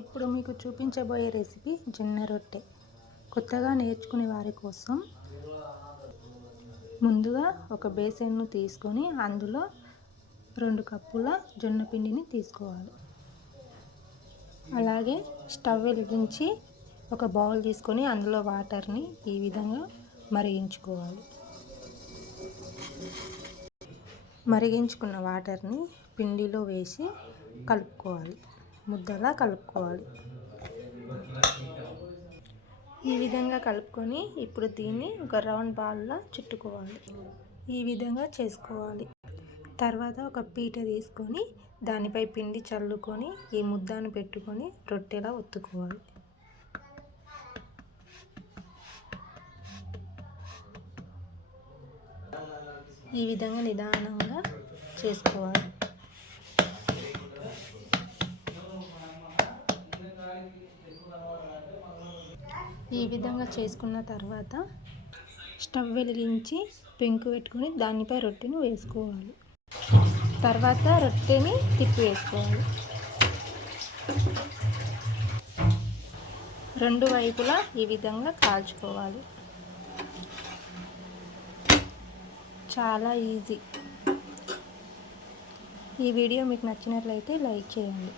ఇప్పుడు మీకు చూపించబోయే రెసిపీ జొన్న రొట్టె. కొత్తగా నేర్చుకునే వారి కోసం ముందుగా ఒక బేసన్ను తీసుకొని అందులో 2 కప్పుల జొన్న పిండిని తీసుకోవాలి. అలాగే స్టవ్ వెలిగించి ఒక బౌల్ తీసుకొని అందులో వాటర్ని ఈ విధంగా మరిగించుకోవాలి. మరిగించుకున్న వాటర్ని పిండిలో వేసి కలుపుకోవాలి, ముద్దలా కలుపుకోవాలి. ఈ విధంగా కలుపుకొని ఇప్పుడు దీన్ని ఒక రౌండ్ బాల్లా చుట్టుకోవాలి. ఈ విధంగా చేసుకోవాలి. తర్వాత ఒక పీట తీసుకొని దానిపై పిండి చల్లుకొని ఈ ముద్దను పెట్టుకొని రొట్టెలా ఒత్తుకోవాలి. ఈ విధంగా నిదానంగా చేసుకోవాలి. ఈ విధంగా చేసుకున్న తర్వాత స్టవ్ వెలిగించి పెంకు పెట్టుకొని దానిపై రొట్టెను వేసుకోవాలి. తర్వాత రొట్టెని తిప్పి వేసుకోవాలి. 2 వైపులా ఈ విధంగా కాల్చుకోవాలి. చాలా ఈజీ. ఈ వీడియో మీకు నచ్చినట్లయితే లైక్ చేయండి.